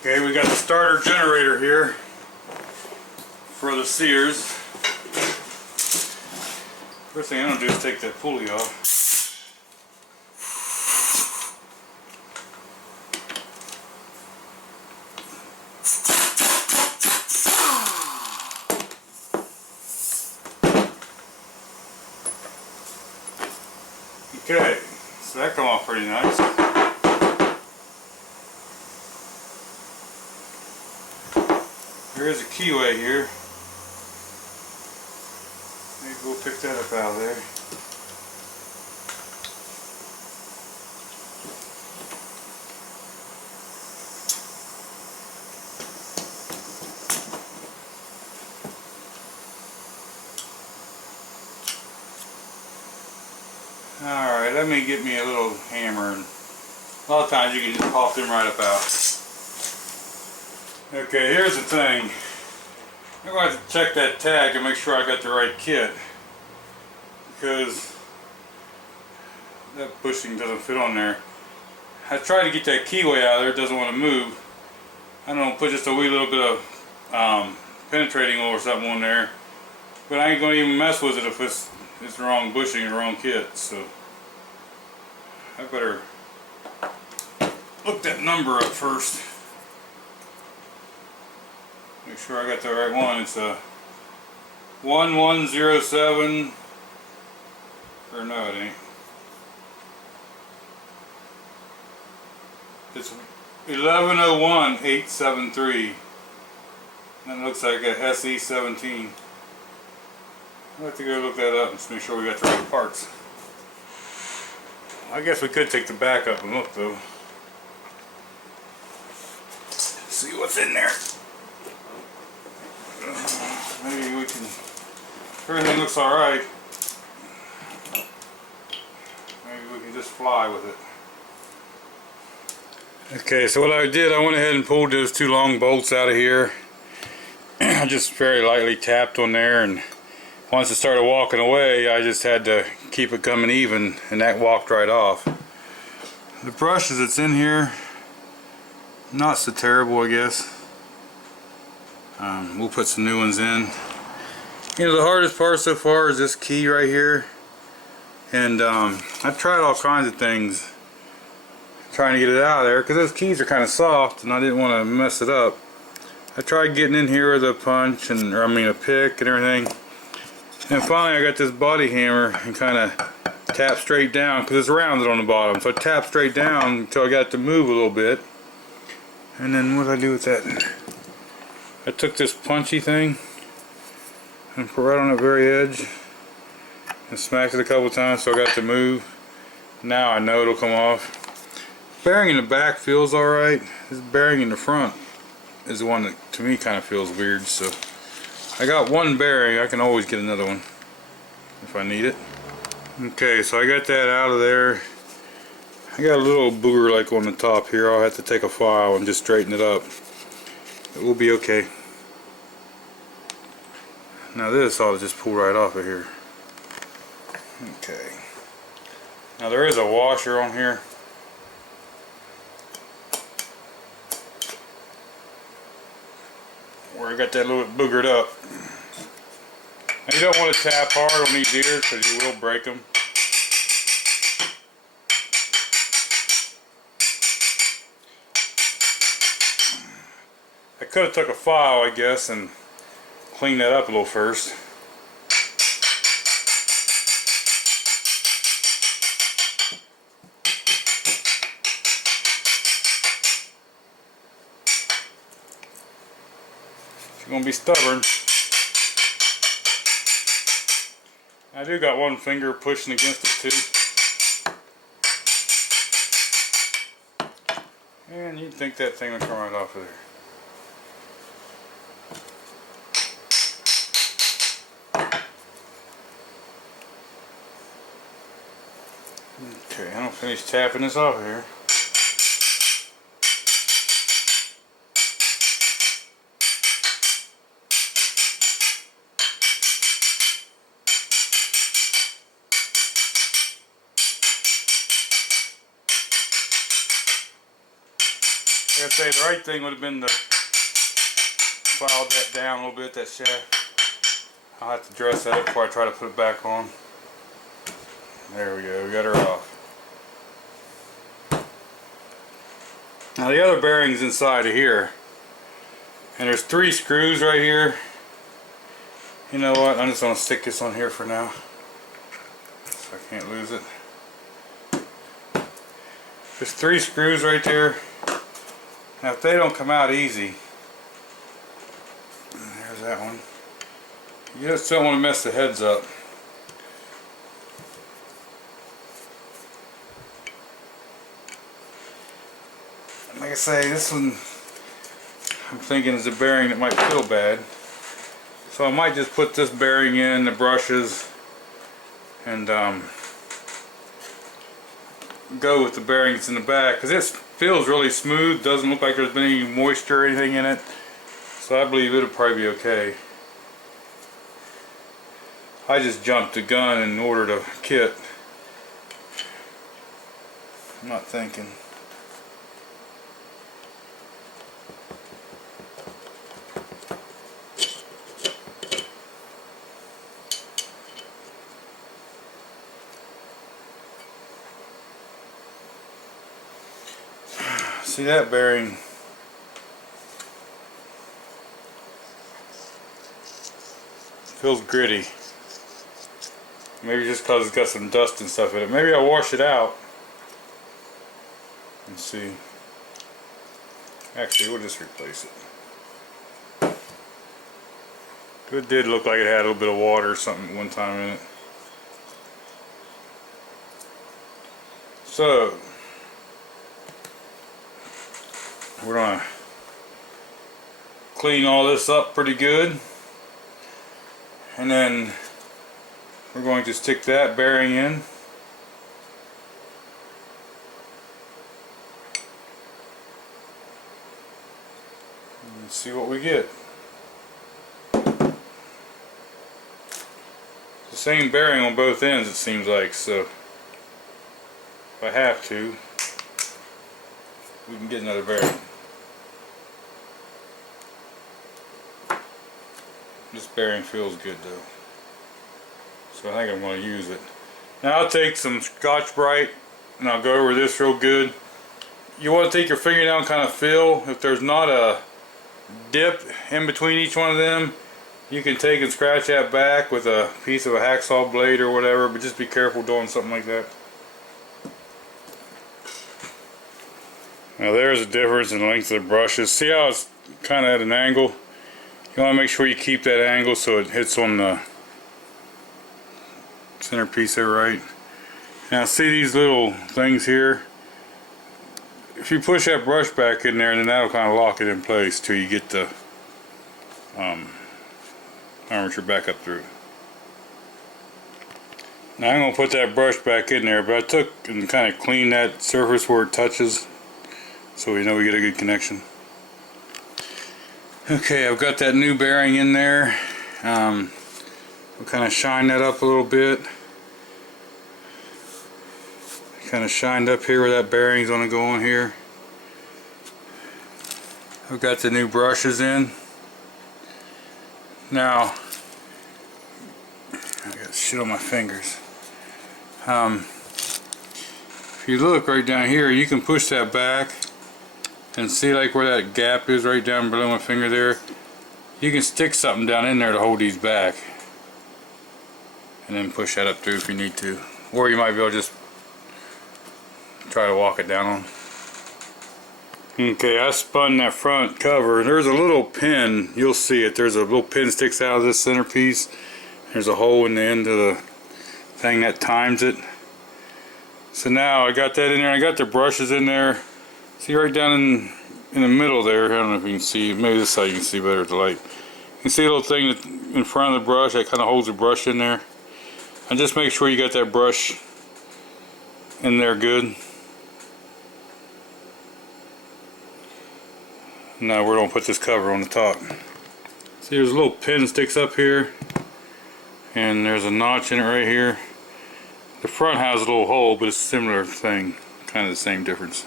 Okay, we got the starter generator here for the Sears. First thing I'm going to do is take that pulley off. Okay, so that come off pretty nice. There is a keyway here. Maybe we'll pick that up out of there. Alright, let me get me a little hammer, and a lot of times you can just pop them right up out. Okay, here's the thing. I'm going to have to check that tag and make sure I got the right kit, because that bushing doesn't fit on there. I tried to get that keyway out of there, it doesn't want to move. I don't know, put just a wee little bit of penetrating oil or something on there, but I ain't going to even mess with it if it's the wrong bushing and the wrong kit. So I better look that number up first. Make sure I got the right one. It's a 1107, or no it ain't. It's 1101873. And it looks like a SE17. I'll have to go look that up and just make sure we got the right parts. I guess we could take the back up and look though. See what's in there. Maybe we can, everything looks alright. Maybe we can just fly with it. Okay, so what I did, I went ahead and pulled those two long bolts out of here. I just very lightly tapped on there, and once it started walking away, I just had to keep it coming even, and that walked right off. The brushes that's in here, not so terrible, I guess. We'll put some new ones in. You know, the hardest part so far is this key right here, and I've tried all kinds of things trying to get it out of there, because those keys are kind of soft and I didn't want to mess it up. I tried getting in here with a punch, and a pick and everything. And finally I got this body hammer and kind of tap straight down, because it's rounded on the bottom. So I tapped straight down until I got it to move a little bit. And then what did I do with that? I took this punchy thing and put right on the very edge and smacked it a couple times so I got it to move. Now I know it'll come off. Bearing in the back feels alright. This bearing in the front is the one that to me kind of feels weird. So I got one bearing, I can always get another one if I need it. Okay, so I got that out of there. I got a little booger like on the top here. I'll have to take a file and just straighten it up. It will be okay. Now this ought to just pull right off of here. Okay. Now there is a washer on here. Where I got that little bit boogered up. Now you don't want to tap hard on these ears because you will break them. I could have took a file, I guess, and cleaned that up a little first. She's gonna be stubborn. I do got one finger pushing against it too. And you'd think that thing would come right off of there. Okay, I'm gonna finish tapping this off here. I say the right thing would have been to file that down a little bit, that shaft. I'll have to dress that up before I try to put it back on. There we go, we got her off. Now the other bearing's inside of here. And there's 3 screws right here. You know what, I'm just going to stick this on here for now, so I can't lose it. There's 3 screws right there. Now if they don't come out easy, there's that one. You just don't want to mess the heads up. Like I say, this one I'm thinking is a bearing that might feel bad. So I might just put this bearing in the brushes and go with the bearings in the back, because this feels really smooth, doesn't look like there's been any moisture or anything in it, so I believe it'll probably be okay. I just jumped the gun and ordered a kit. I'm not thinking. See that bearing? Feels gritty. Maybe just because it's got some dust and stuff in it. Maybe I'll wash it out and see. Actually, we'll just replace it. It did look like it had a little bit of water or something at one time in it. So we're gonna clean all this up pretty good, and then we're going to stick that bearing in and see what we get. The same bearing on both ends, it seems like, so if I have to, we can get another bearing. This bearing feels good though, so I think I'm going to use it. Now I'll take some Scotch-Brite and I'll go over this real good. You want to take your finger down and kind of feel. If there's not a dip in between each one of them, you can take and scratch that back with a piece of a hacksaw blade or whatever, but just be careful doing something like that. Now there's a difference in the length of the brushes. See how it's kind of at an angle? You want to make sure you keep that angle so it hits on the centerpiece there right. Now see these little things here? If you push that brush back in there, then that'll kind of lock it in place till you get the armature back up through. Now I'm going to put that brush back in there, but I took and kind of cleaned that surface where it touches so we know we get a good connection. Okay, I've got that new bearing in there. We'll kind of shine that up a little bit. Kind of shined up here where that bearing's going to go on here. I've got the new brushes in. Now, I got shit on my fingers. If you look right down here, you can push that back and see like where that gap is right down below my finger there. You can stick something down in there to hold these back and then push that up through if you need to, or you might be able to just try to walk it down on. Okay, I spun that front cover. There's a little pin, you'll see it, there's a little pin sticks out of this centerpiece. There's a hole in the end of the thing that times it. So now I got that in there, I got the brushes in there. See right down in the middle there, I don't know if you can see, maybe this side you can see better with the light. You can see a little thing that in front of the brush that kind of holds the brush in there. And just make sure you got that brush in there good. Now we're going to put this cover on the top. See, there's a little pin that sticks up here, and there's a notch in it right here. The front has a little hole, but it's a similar thing, kind of the same difference.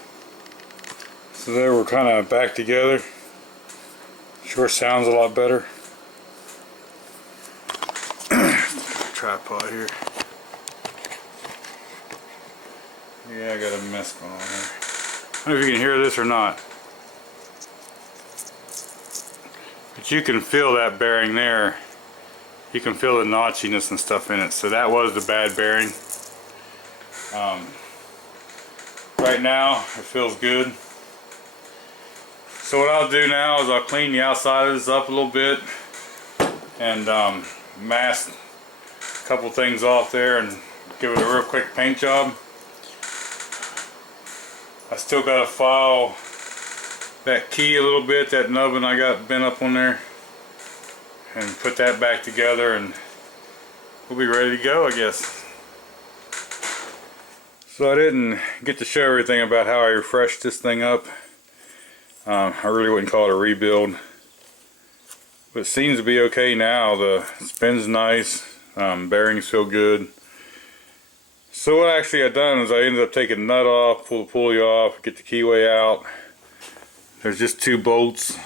So there we're kind of back together. Sure sounds a lot better. Tripod here. Yeah, I got a mess going on here. I don't know if you can hear this or not. But you can feel that bearing there. You can feel the notchiness and stuff in it. So that was the bad bearing. Right now it feels good. So what I'll do now is I'll clean the outside of this up a little bit and mask a couple things off there and give it a real quick paint job. I still got to file that key a little bit, that nubbin I got bent up on there, and put that back together, and we'll be ready to go, I guess. So I didn't get to show everything about how I refreshed this thing up. I really wouldn't call it a rebuild, but it seems to be okay now. The spin's nice, bearings feel good. So what actually I done is I ended up taking the nut off, pull the pulley off, get the keyway out. There's just 2 bolts,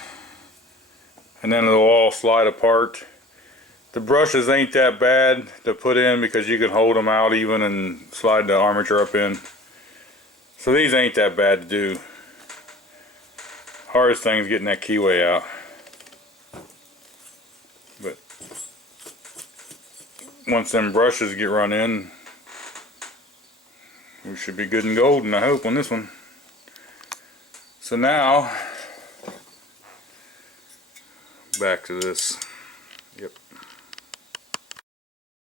and then it'll all slide apart. The brushes ain't that bad to put in because you can hold them out even and slide the armature up in. So these ain't that bad to do. Hardest thing is getting that keyway out. But once them brushes get run in, we should be good and golden, I hope, on this one. So now, back to this. Yep.